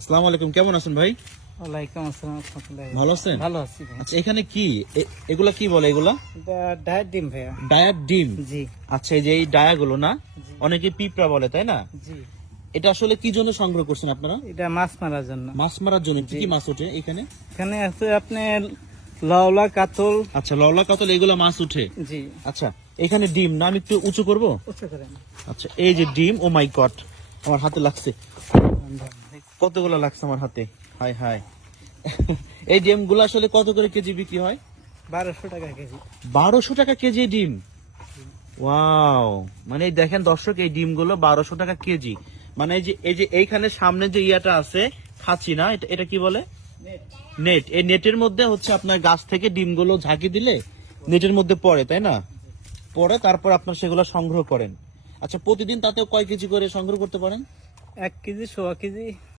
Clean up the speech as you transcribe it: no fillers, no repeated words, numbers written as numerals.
আসসালামু আলাইকুম, কেমন আছেন ভাই? ওয়ালাইকুম আসসালাম রাহমাতুল্লাহি। ভালো আছেন? ভালো আছি ভাই। আচ্ছা, এখানে কি এগুলা কি বলে? এগুলা এটা ডায়েট ডিম ভাইয়া। ডায়ার ডিম। জি আচ্ছা, এই যে এই ডায়াগুলো না, জি অনেকে পিঁপড়া বলে, তাই না? জি। এটা আসলে কি জন্য সংগ্রহ করছেন আপনারা? এটা মাছ মারার জন্য। মাছ মারার জন্য? কি জি। কি মাছ ওঠে এখানে? এখানে আছে আপনার লাউলা, কাতল। আচ্ছা, লওলা কাতল এগুলা মাছ উঠে। জি। আচ্ছা, এখানে ডিম না, আমি একটু উঁচু করব। উঠে করেন। আচ্ছা, এই যে ডিম, ও মাই গড, আমার হাতে লাগছে। কতগুলো লাগছে আমার হাতে, হাই হাই। এই ডিম গুলো আসলে কত করে কেজি বিক্রি হয়? 1200 টাকা কেজি। 1200 টাকা কেজি ডিম। ওয়াও, মানে এই দেখেন দর্শক, এই ডিমগুলো 1200 টাকা কেজি। মানে এই যে এইখানে সামনে যে ইয়াটা আছে, খাঁচি না, এটা কি বলে? নেট। এই নেটের মধ্যে হচ্ছে আপনার গাছ থেকে ডিমগুলো ঝাঁকি দিলে নেটের মধ্যে পড়ে, তাই না? পড়ে, তারপর আপনার সেগুলো সংগ্রহ করেন। আচ্ছা, প্রতিদিন তাতেও কয় কেজি করে সংগ্রহ করতে পারেন? 1 কেজি, 1.5 কেজি।